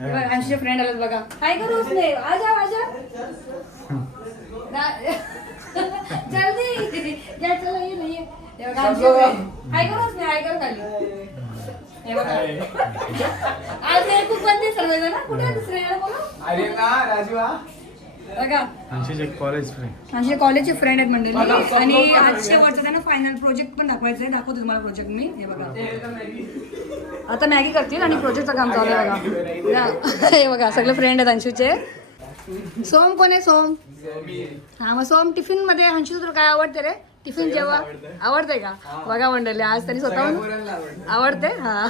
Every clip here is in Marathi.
आमचे फ्रेंड आले बघा. हाय करू उसने आजा आजा जल्दी या चला ये नाही ये बघा आमचे फ्रेंड हाय करू उसने हाय करू खाली हे बघा आज हे खूप बंदी सर्वजण ना कुठे दुसरे बोलो अरे ना राजू बघा आमचे कॉलेज फ्रेंड आमचे कॉलेजचे फ्रेंड आहेत मंडळी आणि आज शेवटचं त्यांना फायनल प्रोजेक्ट पण दाखवायचं आहे. दाखवतो तुम्हाला प्रोजेक्ट मी. हे बघा आता मॅगी करतील आणि प्रोजेक्टचं काम चालू आहे बघा. हे बघा सगळे फ्रेंड आहेत अंशूचे. सोम कोण आहे? सोम. हा मग सोम टिफिन मध्ये अंशू तुला काय आवडते रे? टिफिन जेव्हा आवडते का? बघा मंडळी आज त्यांनी स्वतःहून आवडते. हा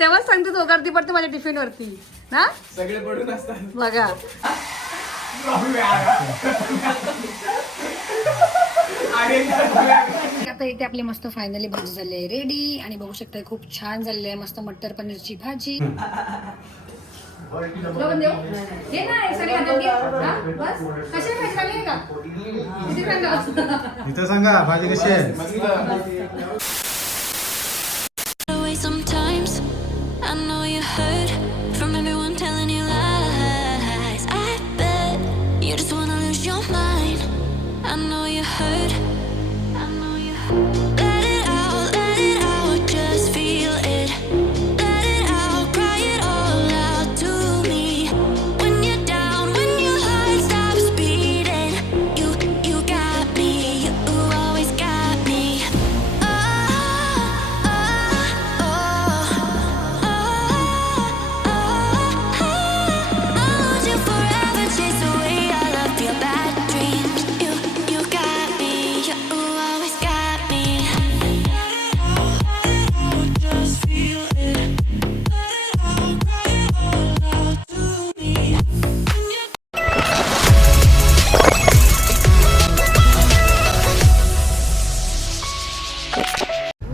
तेव्हाच सांगते तो गर्दी पडते माझ्या टिफिन वरती ना सगळे पडून असतात बघा. आता इथे आपली मस्त फायनली भाजी झाली आहे रेडी आणि बघू शकता खूप छान झालेली आहे. मस्त मटर पनीरची भाजी. इथं सांगा भाजी कशी आहे. Sometimes I know you heard from everyone telling you lies. I bet you just wanna lose your mind. I know you heard. I know you heard. Let it out, just feel it. Let it out, cry it all out to me. When you're down, when your heart stops beating, you got me, you always got me.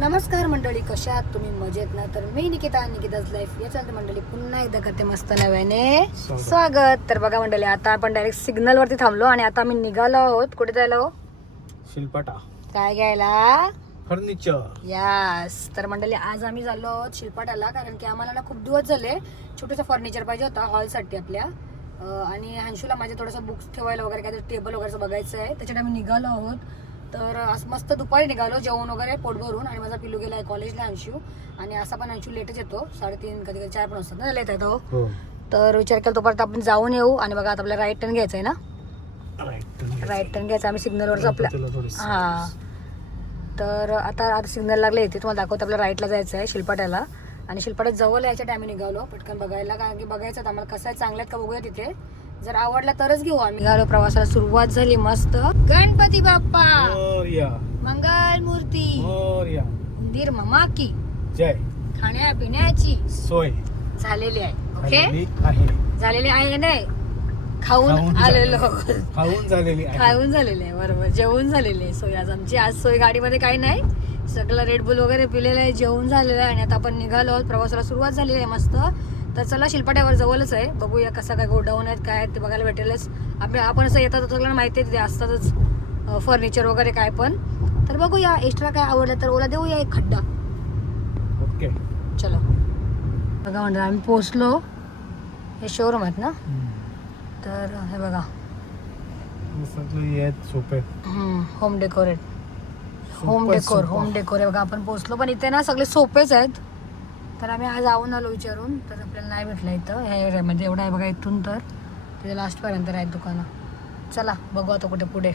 नमस्कार मंडळी, कशा आहात तुम्ही? मजेत ना? तर मी निकिताज लाईफ या चालते मंडळी पुन्हा एकदा करते मस्त नव्याने स्वागत. तर बघा मंडळी आता आपण डायरेक्ट सिग्नल वरती थांबलो आणि आता आम्ही निघालो आहोत. कुठे जायला हो? शिल्पाटा काय घ्यायला? फर्निचर. यास. तर मंडळी आज आम्ही झालो आहोत शिल्पाटाला कारण की आम्हाला ना खूप दिवस झाले छोटंसं फर्निचर पाहिजे होता हॉलसाठी आपल्या आणि हंशूला माझ्या थोडंसं बुक्स ठेवायला वगैरे काहीतरी टेबल वगैरे बघायचं आहे. त्याच्यात आम्ही निघालो आहोत. तर आज मस्त दुपारी निघालो जेवण वगैरे पोट भरून आणि माझा पिलू गेला आहे कॉलेजला अंशू आणि असा पण अंशू लेटच येतो 3:30 कधी 4 पण असतात ना लेट येतो. तर विचार केला तोपर्यंत आपण जाऊन येऊ आणि बघा आता आपल्याला राईट टर्न घ्यायचा आहे ना. राईट टर्न घ्यायचा आम्ही सिग्नलवरच आपल्या. हां तर आता सिग्नल लागले येते तुम्हाला दाखवतो. आपल्याला राईटला जायचं आहे शिल्पाट्याला आणि शिल्पाट्यात जवळ यायच्या टायमी निघालो पटकन बघायला कारण की बघायचं आम्हाला कसं आहे चांगल्यात का बघूया तिथे. जर आवडला तरच घेऊ आम्ही. निघालो प्रवासाला सुरुवात झाली मस्त. गणपती बाप्पा मंगल मूर्ती उंदीर मामा की जय. खाण्या पिण्याची सोय झालेली आहे. ओके झालेली आहे नाही खाऊन आलेलो खाऊन झालेली आहे. खाऊन झालेले आहे बरोबर. जेवण झालेले आहे. सोय आज आमची आज सोय गाडीमध्ये काही नाही सगळं रेडबुल वगैरे पिलेलं आहे जेवण झालेलं आहे आणि आता आपण निघालो आहोत. प्रवासाला सुरुवात झालेली आहे मस्त. तर चला शिल्पाट्यावर जवळच आहे बघूया कसं काय गोडाऊन आहेत काय ते बघायला भेटेलच. आपण असं येतात सगळ्यांना माहिती आहे तिथे असतातच फर्निचर वगैरे काय पण. तर बघूया एक्स्ट्रा काय आवडलं तर ओला देऊया एक खड्डा. ओके चलो बघा म्हणजे आम्ही पोचलो. हे शोरूम आहेत ना. तर हे बघा सोपे होम डेकोर आहे बघा. आपण पोचलो पण इथे ना सगळे सोपेच आहेत. तर आम्ही आज जाऊन आलो विचारून तर आपल्याला नाही भेटलं इथं ह्या एरियामध्ये. एवढं आहे बघा इथून तर तिथे लास्टपर्यंत आहेत दुकानं. चला बघू आता कुठे पुढे.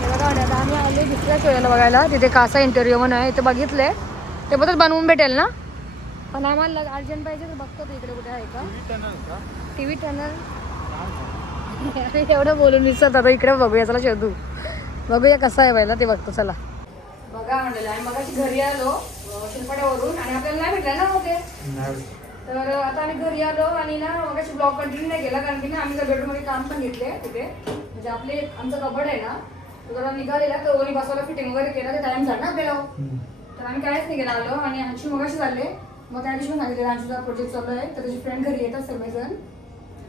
बघा आता आम्ही आले दुसऱ्या शोला बघायला. तिथे कासा इंटरव्ह्यू म्हणून आहे ते बघितले ते बद्दल बनवून भेटेल ना. पण आम्हाला अर्जंट पाहिजे तर बघतो ते इकडे कुठे आहे का TV टनल. एवढं बोलून दिसत आता इकडे बघूया. चला शोधू बघूया कसं आहे पहिला ते बघतो. चला बघा म्हणलेलं आणि मग घरी आलो शिल्पाट्यावरून आणि आपल्याला नाही भेटलं ना होते. तर आता आम्ही घरी आलो आणि ना मग ब्लॉग कंटिन्यू नाही केला कारण की ना आम्ही बेडरूममध्ये काम पण घेतले तिथे म्हणजे आपले आमचा कबड आहे ना तो जरा निघालेला तर ओली बसवायला फिटिंग वगैरे केला तर टाइम झाला ना आपल्याला. तर आम्ही काहीच नाही केलं आलो आणि अंशू मगाशी झाले. मग त्या दिवशी सांगितलं अंशूचा प्रोजेक्ट चालू आहे तर त्याची फ्रेंड घरी येतात सर्वजण.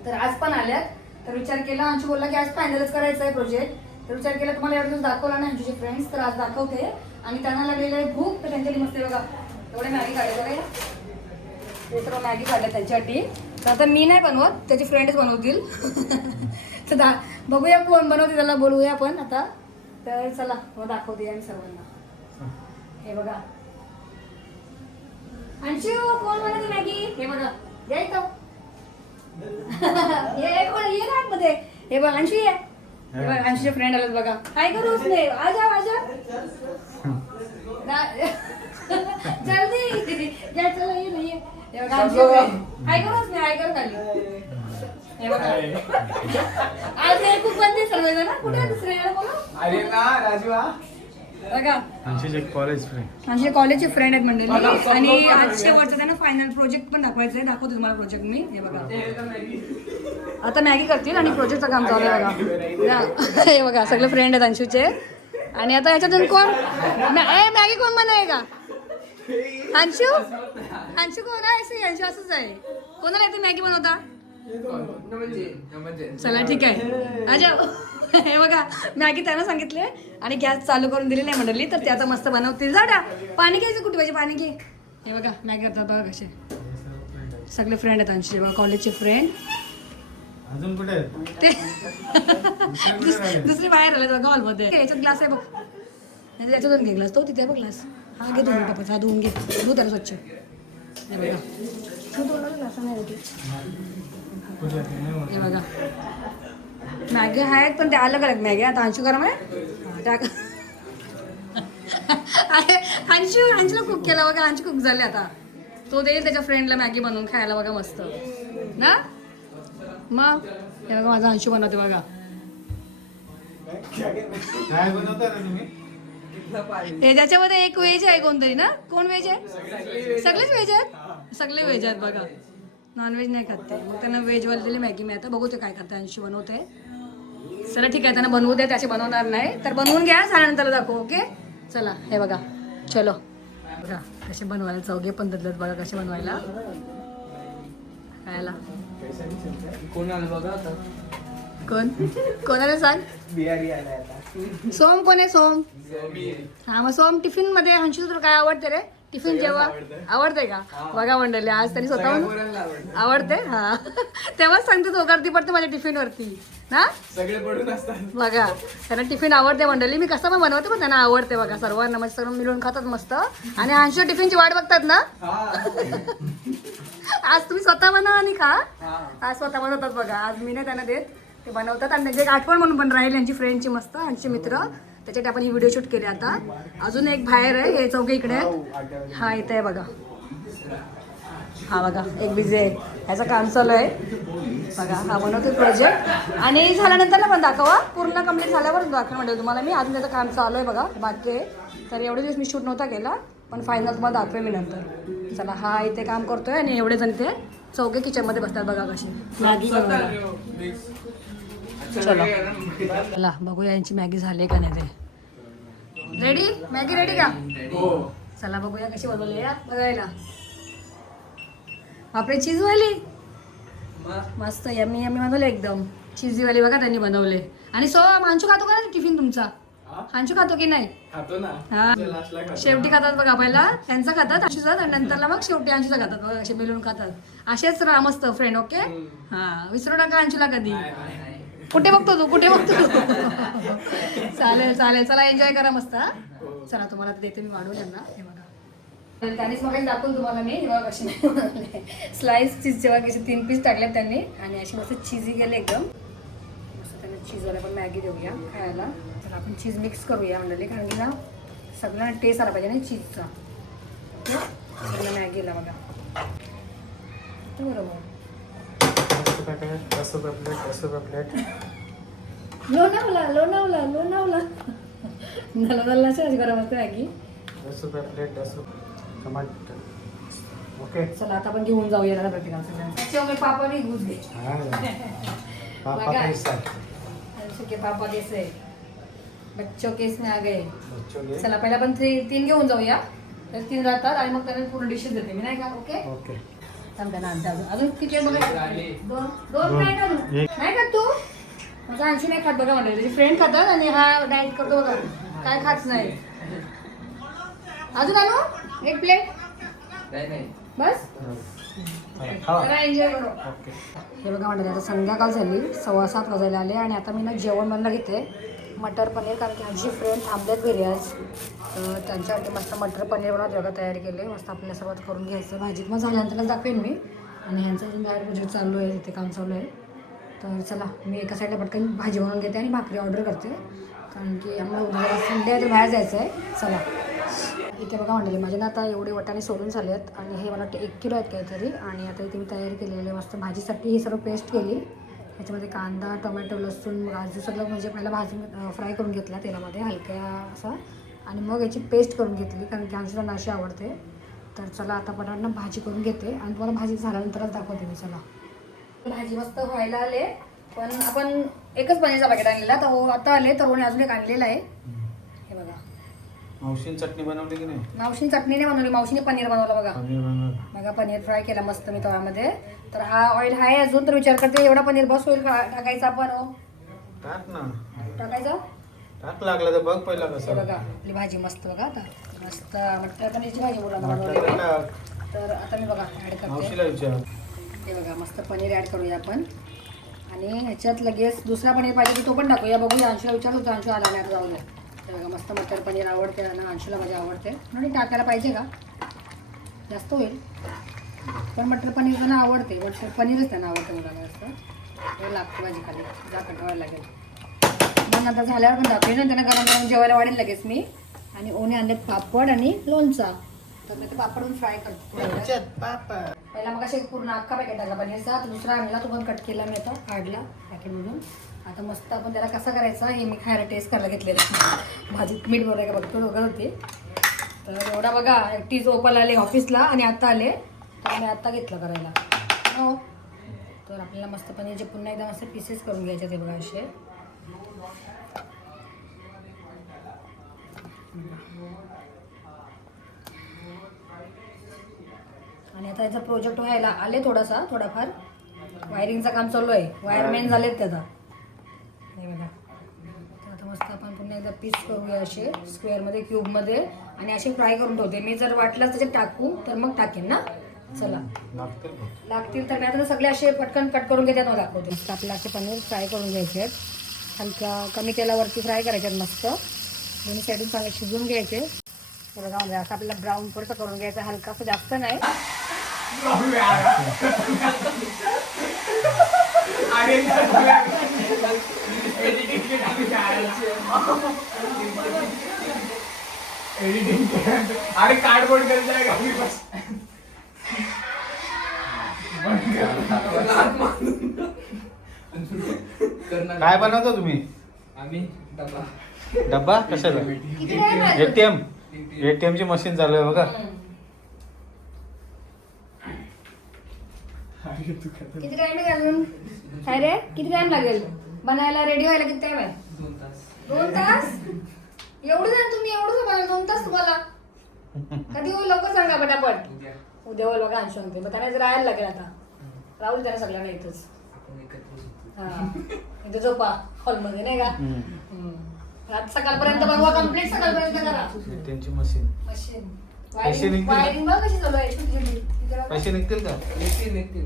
तर आज पण आल्यात. तर विचार केला अंशू बोलला की आज फायनलच करायचं आहे प्रोजेक्ट. तर विचार केला तुम्हाला एवढं दिवस दाखवला ना अंशूचे फ्रेंड्स तर आज दाखवते. आणि त्यांना लागलेलं आहे भूक तर त्यांच्या मस्त बघा एवढे मॅगी काढायचं काय ते सर्व मॅगी काढल्या त्यांच्यासाठी. तर आता मी नाही बनवत, त्याची फ्रेंडच बनवतील. तर बघूया कोण बनवते, त्याला बोलूया आपण आता. तर चला मग दाखवते आम्ही सर्वांना. हे बघा अंशू, कोण बनवते मॅगी? हे बघा या इथं. ये कोण ये ना आतमध्ये. हे बघ अंशू ये. हे बघ अंशूचे फ्रेंड आलेत बघा. काय करू उसने? आजा आजा जल्दी या, चला ये नाही. हे बघा अंशू काय करू उसने? काय करू खाली. हे बघा आज हे खूप बनते सर्वजण. कुठे आहे दुसरे बोला. अरे ना राजू बघा आमचे कॉलेज फ्रेंड, आमचे कॉलेजचे फ्रेंड आहेत मंडळी. आणि आज शेवटचं त्यांना फायनल प्रोजेक्ट पण दाखवायचं आहे. दाखवते तुम्हाला प्रोजेक्ट मी. हे बघा आता मॅगी करतील आणि प्रोजेक्टचं काम चालू आहे बघा. हे बघा सगळे फ्रेंड आहेत अंशूचे. आणि आता याच्यातून कोण मॅगी कोण बनवाय का? अंशू अंशू कोण आहे? अंशू असंच आहे. कोणाला येते मॅगी बनवता? चला ठीक आहे अजा. हे बघा मॅगी त्यांना सांगितले आणि गॅस चालू करून दिली नाही मंडळी. तर ते आता मस्त बनवतील. जाडा पाणी घ्यायचं कुठे पाहिजे पाणी घे. हे बघा मॅगी करतात बघा कसे. सगळे फ्रेंड आहेत आमचे बघा, कॉलेजचे फ्रेंड. अजून कुठे ते दुसरी बाहेर आले बघा हॉलमध्ये. याच्यात ग्लास आहे बघ, याच्यातून घे ग्लास. तो तिथे बघ ग्लास. हा घे धुवून टाकायचा. हा धुवून घे, धुऊ त्याला स्वच्छ. हे बघा तू दोन ग्लास नाही होती. हे बघा मॅगी आहेत पण ते अलग अलग मॅगी. आता अंशू गरम आहे टाक. अंशूला कुक केला बघा. अंशू कुक झाले आता. तो देईल त्याच्या फ्रेंडला मॅगी बनवून खायला बघा मस्त ना. मग हे बघा माझा अंशू बनवते बघा. काय बनवता ना तुम्ही? हे ज्याच्यामध्ये एक व्हेज आहे कोणतरी ना. कोण व्हेज आहे? सगळेच व्हेज आहेत. सगळे व्हेज आहेत बघा. नॉनव्हेज नाही खात ते. मग त्यांना व्हेजवाले दिली मॅगी. मी आता बघू ते काय करते. अंशू बनवते. चला ठीक आहे त्यांना बनवू दे. त्याचे बनवणार नाही तर बनवून घ्या झाल्यानंतर दाखवू. ओके चला. हे बघा चलो बघा कसे बनवायला. चौघे पण बदलत बघा कसे बनवायला खायला. कोण आलं बघा आता. कोण कोणाला सांग. बिहारी आलाय आता. सोम कोण आहे? सोम. हा मग सोम टिफिन मध्ये. अंशू तुला काय आवडते रे टिफिन जेव्हा? आवडते का? बघा मंडळी आज त्यांनी स्वतःहून आवडते. हा तेव्हाच सांगते तो गर्दी पडते माझ्या टिफिन वरती ना. सगळे पडून असतात बघा त्यांना टिफिन आवडते मंडळी. मी कसं पण बनवते पण त्यांना आवडते बघा. सर्वांना मस्त सर्व मिळून खातात मस्त. आणि अंशू टिफिनची वाट बघतात ना. आज तुम्ही स्वतः बनवा आणि खा. आज स्वतः बनवतात बघा. आज मी नाही त्यांना देत, ते बनवतात. आणि त्यांची एक आठवण म्हणून पण राहील यांची फ्रेंडची मस्त. यांचे मित्र त्याच्यात आपण ही व्हिडिओ शूट केली. आता अजून एक बाहेर आहे. हे चौघे इकडे आहेत. हा इथे आहे बघा. हा बघा एक बिझी आहे. ह्याचं काम चालू आहे बघा. हा बनवतो प्रोजेक्ट. आणि झाल्यानंतर ना पण दाखवा. पूर्ण कंप्लीट झाल्यावर दाखवा म्हणजे तुम्हाला मी. अजून त्याचं काम चालू आहे बघा बाकी आहे. तर एवढे दिवस मी शूट नव्हता केला पण फायनल तुम्हाला दाखवे मी नंतर. चला हा इथे काम करतोय आणि एवढे जण इथे चौघे किचनमध्ये बसतात बघा कसे मॅगी बनवायला. चला चला बघूया यांची मॅगी झाली का नाही ते. रेडी मॅगी रेडी का? चला बघूया कशी बनवली या बघायला. आपले चीजवाली मस्त यम्मी यम्मी बनवले एकदम. चीजीवाली बघा त्यांनी बनवले. आणि सो अंशू खातो का टिफिन तुमचा? अंशू खातो की नाही? खातो ना. हा शेवटी खातात बघा. पहिला त्यांचा खातात अंशूचा आणि नंतरला मग शेवटी अंशूचा खातात बघा. असे मिळून खातात. असेच राहा मस्त फ्रेंड. ओके हा विसरू नका अंशूला कधी. कुठे बघतो तू? कुठे बघतो तू? चालेल चालेल चला एन्जॉय करा मस्त. चला तुम्हाला देते मी वाढवून यांना. हे बघा त्यानेच मग दाखवून तुम्हाला मी. हे बघा कशी स्लाइस चीज जेव्हा कशी 3 पीस टाकलेत त्यांनी आणि अशी मस्त चीजी गेले एकदम मस्त. त्यांना चीजवाला पण मॅगी देऊया खायला. तर आपण चीज मिक्स करूया मंडळी कारण की ना सगळ्यांना टेस्ट आला पाहिजे ना चीजचा. सगळं मॅगीला बघा बरोबर. लोणावला लोणावला लोणावला नलवलाची अशी गरम असते मॅगी. ओके चला आता आपण घेऊन जाऊया ना प्रत्येकाला. पापा भी घुस गए. पापा का हिस्सा. के पापा कैसे बच्चों के इसमें आ गए. चला पहिला आपण 3 घेऊन जाऊया. तर 3 राहतात आणि मग त्यांना पूर्ण डिशेस देते मी नाही का. ओके ओके अजून किती बघायचं. दोन नाही का नाही का तू? माझा अंशी नाही खात बघा म्हणजे त्याची फ्रेंड खातात आणि हा डाएट करतो बघा काय खात नाही. अजून आणू 1 प्लेट बस. खावा. जरा एन्जॉय करू. ओके. हे बघा म्हणतात आता संध्याकाळ झाली 7:15 वाजायला आले आणि आता मी ना जेवण बनला घेते मटर पनीर कारण की आमची फ्रेंड थांबल्यात घरी आज तर त्यांच्यासाठी मस्त मटर पनीर बनवत बघा तयारी केले मस्त आपल्या सोबत करून घ्यायचं भाजीत मग झाल्यानंतरच दाखवेन मी आणि ह्यांचं अजून बाहेर प्रोजेक्ट चालू आहे तिथे काम चालू आहे तर चला मी एका साईडला पटकन भाजी बनवून घेते आणि भाकरी ऑर्डर करते कारण की आम्हाला उद्या संडे आहे तर बाहेर जायचं आहे चला इथे बघा म्हणले माझे ना आता एवढे वटाणे सोडून झाले आहेत आणि हे मला वाटतं 1 किलो आहेत काहीतरी आणि आता इथे मी तयारी केलेली आहे मस्त भाजीसाठी ही सर्व पेस्ट केली ह्याच्यामध्ये कांदा टोमॅटो लसूण गाजर सगळं म्हणजे पहिला भाजून फ्राय करून घेतला तेलामध्ये हलक्या असा आणि मग याची पेस्ट करून घेतली कारण की आमच्याला नाशी आवडते तर चला आता पटापट भाजी करून घेते आणि तुम्हाला भाजी झाल्यानंतरच दाखवते मी चला भाजी मस्त व्हायला आले पण आपण एकच पनीरचा पॅकेट आणलेला तर आता आले तर अजून एक आणलेला आहे हे बघा मावशीने चटणी बनवली की नाही? मावशीने चटणी नाही बनवली मावशीने पनीर बनवलं बघा पनीर बनवलं. बघा पनीर फ्राय केला मस्त मी तव्यामध्ये तर हा ऑइल आहे अजून तर विचार करते एवढा पनीर बस होईल का टाकायचा आपण टाक ना. टाकायचा टाक लागला तर बघ पहिला हे कसं. बघा आपली भाजी मस्त बघा आता मस्त मटर पनीरची भाजी मुलांना वाटलं बनवली तर मी. टाक. तर आता मी बघा ॲड करते मावशीला विचार. हे बघा मस्त पनीर ॲड करूया आपण आणि ह्याच्यात लगेच दुसरा पनीर पाहिजे की तो पण टाकूया बघूया अंशूला विचारत होतो अंशू आला नाही जाऊ दे हे बघा मस्त मटर पनीर आवडते ना अंशूला माझी आवडते आणि टाकायला पाहिजे का जास्त होईल पण मटर पनीर त्यांना आवडते बट पनीरच त्यांना आवडतं मुलाला जास्त हे लागतं भाजी खाली जा कंटाळायला लागेल मग नंतर झाल्यावर पण दाखवेन ना त्यांना गरम गरम जेवायला वाढेल लगेच मी आणि ओने आणलेत पापड आणि लोणचा तर मी ते पापड फ्राय करते पहिला मग असे पूर्ण अख्खा पॅकेट टाकला पनीरचा तर दुसरा आणला तो पण कट केला मी आता काढला पॅकेटमधून आता मस्त आपण त्याला कसा करायचा हे मी खायला टेस्ट करायला घेतलेलं भाजीत मीठ बरोबर का बघतो बघत होते तर एवढा बघा एकटीच ओपल आले ऑफिसला आणि आता आले तर मी आत्ता घेतलं करायला हो तर आपल्याला मस्त पनीरचे पुन्हा एकदा मस्त पीसेस करून घ्यायचे ते बघा असे आणि आता याचा प्रोजेक्ट व्हायला आले थोडाफार वायरिंगचं काम चालू आहे वायरमॅन झालेत ते आता हे बघा तर आता मस्त आपण पुन्हा एकदा पीस करूया असे स्क्वेअरमध्ये क्यूबमध्ये आणि असे फ्राय करून ठेवते मी जर वाटलं त्याच्यात टाकू तर मग टाकेन ना चला लागतील तर मी आता सगळे असे पटकन कट करून घेते मग दाखवते मस्त आपल्याला असे पनीर फ्राय करून घ्यायचे आहेत हलक्या कमी तेलावरती फ्राय करायचे आहेत मस्त दोन्ही साईडून चांगले शिजवून घ्यायचे बघा म्हणजे असं आपल्याला ब्राऊन परत करून घ्यायचं हलकासं जास्त नाही अरे कार्डबोर्ड कर जाएगा काय बनवता तुम्ही? आम्ही डबा डब्बा कशाला? किती टाइम आहे? ATM ची मशीन चालू आहे बघा. किती टाइम आहे अजून काय रे किती टाइम लागेल बनायला रेडी व्हायला किती टाइम आहे 2 तास 2 तास एवढं जण तुम्ही एवढं बनायला 2 तास तुम्हाला कधी होईल लवकर सांगा पटापट उद्या उद्या होईल बघा अंशू सांगते मग त्यांना जर राहायला लागेल आता राहू दे त्यांना सगळ्यांना इथंच आपण एकत्र झोपू. हा इथे झोपा हॉलमध्ये नाही का आज सकाळपर्यंत बघवा कम्प्लीट सकाळपर्यंत करा ATM ची मशीन. मशीन पैसे निघतील का? वायरिंग बघ कशी चालू आहे तिथे बघ. पैसे निघतील का? निघतील निघतील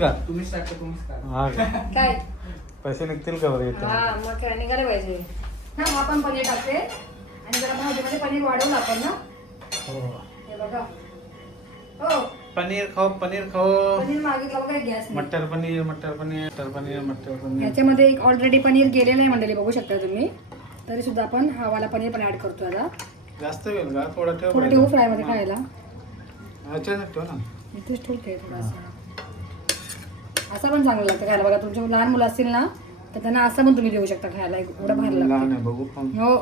का? तुम्हीच टाका तुम्हीच टाका. हा का? काय पैसे निघतील का बरं ATM? हा मग काय निघाले पाहिजे ना मग आपण पनीर टाकते आणि जरा भाजीमध्ये पनीर वाढवून आपण ना हो. हे बघा हो पनीर खाओ पनीर खाओ. पनीर मागितलं बघा गॅस मटर पनीर मटर पनीर मटर पनीर मटर पनीर. याच्यामध्ये एक ऑलरेडी पनीर गेलेलं आहे मंडळी बघू शकता तुम्ही तरी सुद्धा आपण हा वाला पनीर पण ऍड करतो आता जास्त वेळ का? थोडं ठेव. थोडं ठेवू फ्राय मध्ये खायला अच्छा ठेव ना. इथेच ठेवते थोडासा असा पण चांगला लागतं खायला बघा तुमच्या लहान मुलं असतील ना तर त्यांना असं पण तुम्ही देऊ शकता खायला एवढं भारी लहान लागतं आहे बघू पण. हो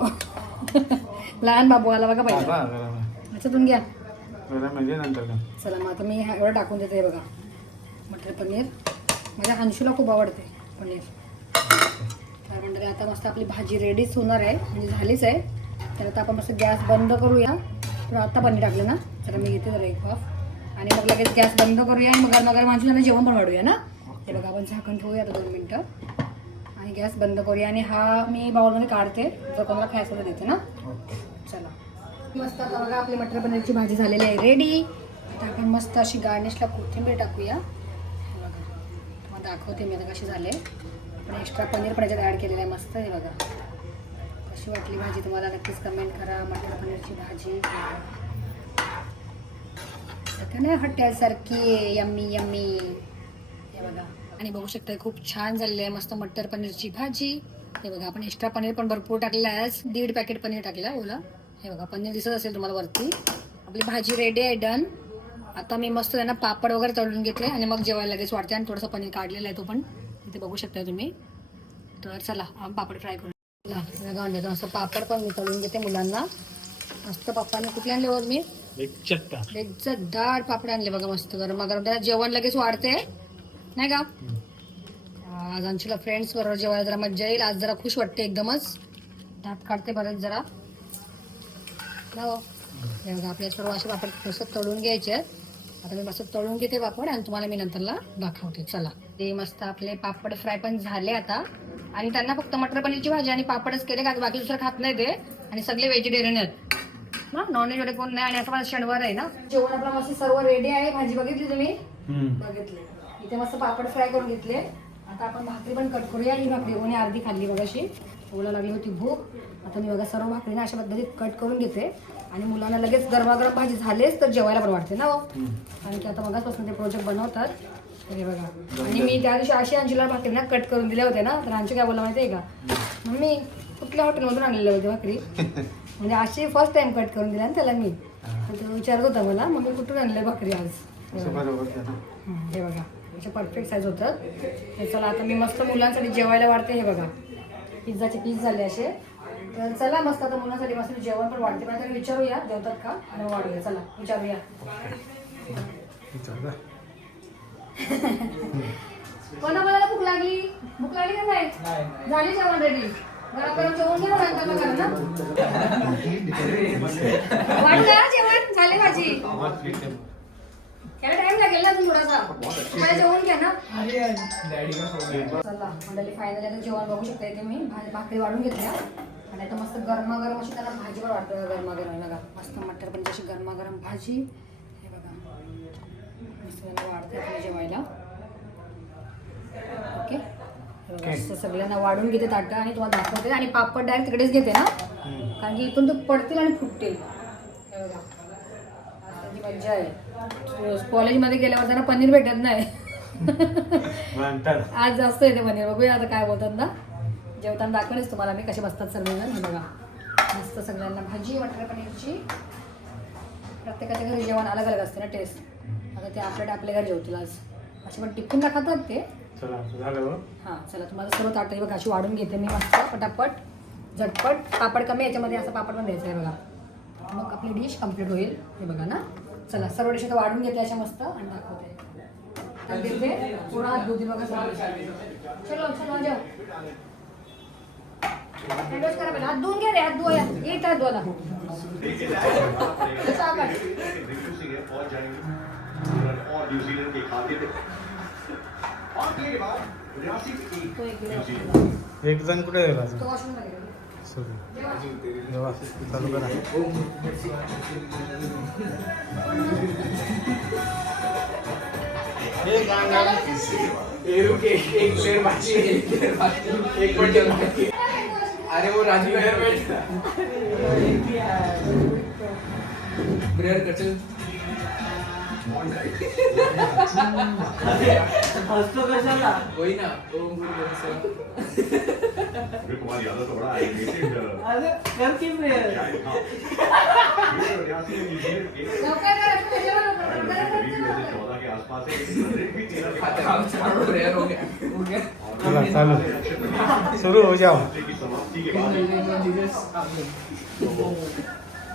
लहान बाबू आला बघा बाबा, पाहिजे गरम आहे. याच्यातून घ्या गरम आहे, घे नंतर का. चला मग आता मी एवढं टाकून देते हे बघा मटर पनीर माझ्या अंशूला खूप आवडते पनीर काय म्हणतात आता मस्त आपली भाजी रेडीच होणार आहे म्हणजे झालीच आहे तर आता आपण मस्त गॅस बंद करूया तर आता पनीर टाकलं ना तर मी घेते जरा एक वाफ आणि मग लगेच गॅस बंद करूया आणि मग गरमागरम अंशूला जेवण पण वाढूया ना हे बघा आपण झाकण ठेवूया आता 2 मिनटं आणि गॅस बंद करूया आणि हा मी बाउलमध्ये काढते जर कोणाला खायचं तर देते ना चला मस्त आता बघा आपली मटर पनीरची भाजी झालेली आहे रेडी आता आपण मस्त अशी गार्निशला कोथिंबीर टाकूया. हे बघा तुम्हाला दाखवते मी आता कशी झाले. आपण एक्स्ट्रा पनीर पण याच्यात ॲड केलेलं आहे मस्त. हे बघा कशी वाटली भाजी तुम्हाला नक्कीच कमेंट करा. मटर पनीरची भाजी ना हॉटेलसारखी यम्मी यम्मी. हे बघा आणि बघू शकता खूप छान झालेलं आहे मस्त मटर पनीरची भाजी. हे बघा आपण एक्स्ट्रा पनीर पण भरपूर टाकलेलं आहे. 1.5 पॅकेट पनीर टाकलं आहे ओला. हे बघा पनीर दिसत असेल तुम्हाला वरती. आपली भाजी रेडी आहे डन. आता मी मस्त त्यांना पापड वगैरे तळून घेतले आणि मग जेवायला लगेच वाटते. आणि थोडंसं पनीर काढलेलं आहे तो पण इथे बघू शकता तुम्ही. तर चला आपण पापड फ्राय करू. गावंड्याचं असं पापड पण मी तळून घेते मुलांना. मस्त पप्पाने कुठले आणले वर मी एक दाट पापड आणले बघा मस्त गरमागरम. त्याला जेवण लगेच वाढते नाही का. आज आमच्याला फ्रेंड्स बरोबर जेवायला जरा मजा येईल. आज जरा खुश वाटते एकदमच. दात काढते बरेच जरा. हे बघा आपल्या सर्व असे पापड मस्त तळून घ्यायचे आहेत. आता मी मस्त तळून घेते पापड आणि तुम्हाला मी नंतरला दाखवते. चला ते मस्त आपले पापड फ्राय पण झाले आता. आणि त्यांना फक्त मटर पनीरची भाजी आणि पापडच केले का बाकी दुसरं खात नाही ते. आणि सगळे व्हेजिटेरियन आहेत ना नॉनव्हेज वगैरे कोण नाही. आणि आता मला शनिवार आहे ना. जेवण आपला मस्त सर्व रेडी आहे. भाजी बघितली तुम्ही बघितली. इथे मस्त पापड फ्राय करून घेतले. आता आपण भाकरी पण कट करूया. ही भाकरी कोणी अर्धी खाल्ली बघा अशी. ओला लागली होती भूक. आता मी बघा सर्व भाकरी ना अशा पद्धतीत कट करून घेते. आणि मुलांना लगेच गरमागरम भाजी झालेच तर जेवायला पण वाटते ना. आणि की आता बघाचपासून ते प्रोजेक्ट बनवतात. हे बघा आणि मी त्या दिवशी अशी अंशूला भाकरी ना कट करून दिल्या होत्या ना. तर अंशू काय बोलला माहिती आहे का मम्मी कुठल्या हॉटेलमधून आणलेल्या होती भाकरी. म्हणजे अशी फर्स्ट टाइम कट करून दिल्या ना त्याला मी. तो विचारत होता मला मम्मी कुठून आणले भाकरी आज. हे बघा असे परफेक्ट साईज होतं. हे चला आता मी मस्त मुलांसाठी जेवायला वाढते. हे बघा पिझ्झाचे पीस झाले असे. तर चला मस्त आता मुलांसाठी मस्त जेवण पण वाढते. पण तरी विचारूया जेवतात का आणि वाढूया. चला विचारूया. कोणाला भूक लागली का नाही झाली जेवण रेडी. गरम गरम जेवण घ्या नंतर ना. वाढलं जेवण झाले भाजी. त्याला टाइम लागेल ना अजून थोडासा. मला जेवण घ्या ना. चला मंडळी फायनली आता जेवण बघू शकता. इथे मी भाकरी वाढून घेतल्या. आणि आता मस्त गरमागरम अशी त्यांना भाजी पण वाटतं. गरमागरम बघा मस्त मटर पण अशी गरमागरम भाजी. हे बघा मस्त त्यांना वाढते आपल्या जेवायला. ओके मस्त सगळ्यांना वाढून घेते ताटं आणि तुम्हाला दाखवते. आणि पापड डायरेक्ट तिकडेच घेते ना कारण की इथून ते पडतील आणि फुटतील. हे बघा त्याची मज्जा आहे. कॉलेजमध्ये गेल्यावर त्यांना पनीर भेटत नाही. आज जास्त येते पनीर. बघूया आता काय बोलतात ना. जेवताना दाखवणेच तुम्हाला मी कसे बसतात सर्वजण. हे बघा मस्त सगळ्यांना भाजी मटर पनीरची. प्रत्येकाच्या घरी जेवण अलग अलग असते ना टेस्ट. आता ते आपल्या घरी जेवतील आज. असे पण टिफिनला खातात ते. हां चला तुम्हाला सर्व ताटं बघा अशी वाढून घेते मी मस्त पटापट झटपट. पापड कमी याच्यामध्ये असं पापड पण द्यायचं आहे बघा. मग आपली डिश कम्प्लीट होईल. हे बघा ना. चला सर्व डिश आता वाढून घेते अशा मस्त आणि दाखवते. देते पूर्ण हात धुतील बघा चलो चलो जाऊ. हँडवॉश करा पहिला. हात धुवून घ्या रे. हात धुवाया एक हात धुवायला. एक जण कुठे गेला तो वॉशरूमला गेला. जेव्हा चालू करा. अरे वो राजू ब्रेयर कचल हसतो कशाला होई ना. कुमार यादव तो बड़ा एनिमेटेड अरे कर की ब्रेयर के आसपास ब्रेयर हो गया. चला चालू सुरू हो जाओ. की समाप्ति के बाद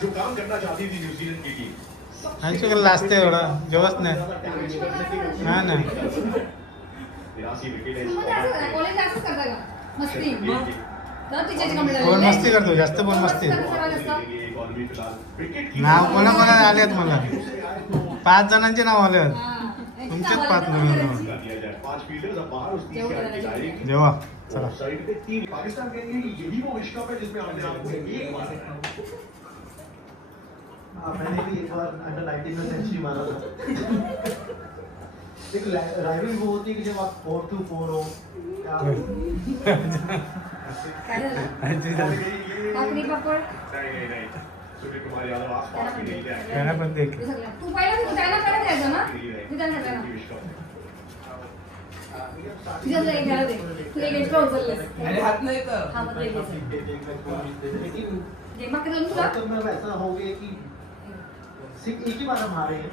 जो काम करना चाहती थी न्यूजीलैंड की टीम आमच्याकडे लाजते एवढं जेवत नाही. हा ना 83 विकेट कॉलेज असंच करता का मस्ती. तर तिच्याची कंप्लीट कोण मस्ती करतो जास्त. कोण मस्ती नाव कोणाकोणा आलेत मला 5 जणांचे नाव आले. तुमचेच 5 जण. जेव्हा चला पाकिस्तान के लिए यही वो विश्व कप है जिसमें हमने आपको एक बार मैंने भी एक बार अंडर 19 में सेंचुरी मारा था। एक राइवल वो होती है कि जब आप 4-4 हो या काय झालं आणखी झालं. काकडी पापड नहीं नहीं सूर्य कुमार यादव आसपास भी नहीं थे त्यांना पण देख. हे सगळं. तू पहिला तू त्याला पहिला द्यायचं ना तू त्यांना द्यायला तुझ्यातलं एक घ्यायला दे तू एक एक्स्ट्रा उचललेस अरे हात नाही तर हा मग एक घ्यायचं. लेकिन जे बाकी दोन तुला तो में ऐसा हो गया कि सिर्फ एक ही बार हम हारे हैं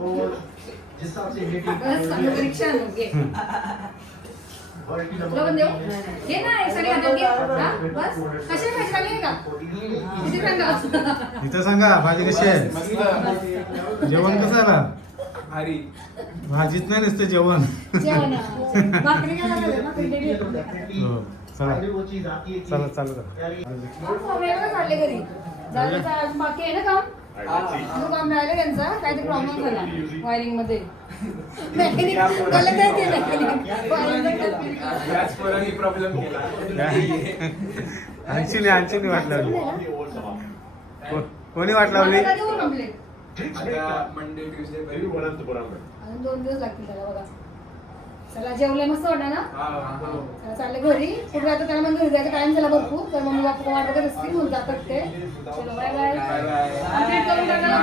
और जिस हिसाब से इंडिया टीम बस चांगलं परीक्षा आणू घे वर्ल्ड की तुला पण देऊ घे ना एक साडी हातात घे हा बस कशाला खायची लागली का किती सांगा इथं सांगा भाजी कशी आहे जेवण कसं आला भारी भाजीच नाही नुसतं जेवण. जेवण भाकरी काय लागलं ना पिंडी तो डेफिनेटली हो चला फायनल वो चीज आती है कि चला चालू कर. यार ये वेगळं काढले घरी झालं तर अजून बाकी आहे ना काम अजून काम राहिलं त्यांचा काहीतरी प्रॉब्लेम झाला वायरिंग मध्ये मेकॅनिक गलत आहे ते मेकॅनिक याच पोरांनी प्रॉब्लेम केला आणखी वाट लावली. ओव्हर समाप्त कोणी वाट लावली? कंप्लीट आता मंडे ट्युजडे तरी वनंतपुरम अजून 2 दिवस लागतील त्याला बघा चला जेवले मस्त वाटलं ना चला चालले घरी कुठे आता त्याला मग घरी जायचा टाइम झाला भरपूर तर मम्मी बाप्पा वाट बघत असतील म्हणून जातात ते चलो bye bye bye bye complete करून टाकायला